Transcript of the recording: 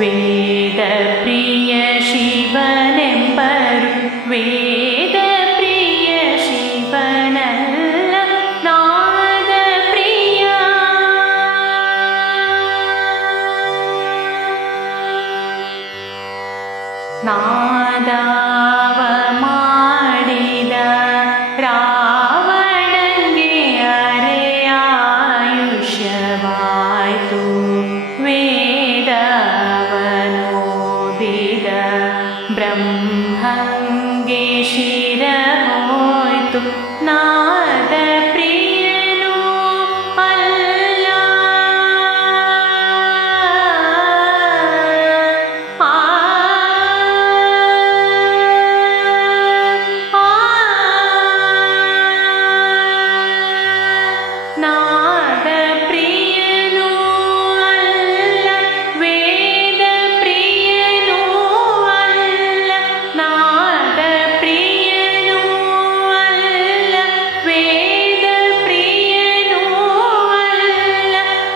वेद प्रिय वेदप्रिय शिवन नादप्रिय। नादा ब्रह्मङ्गे शिरमयतु ना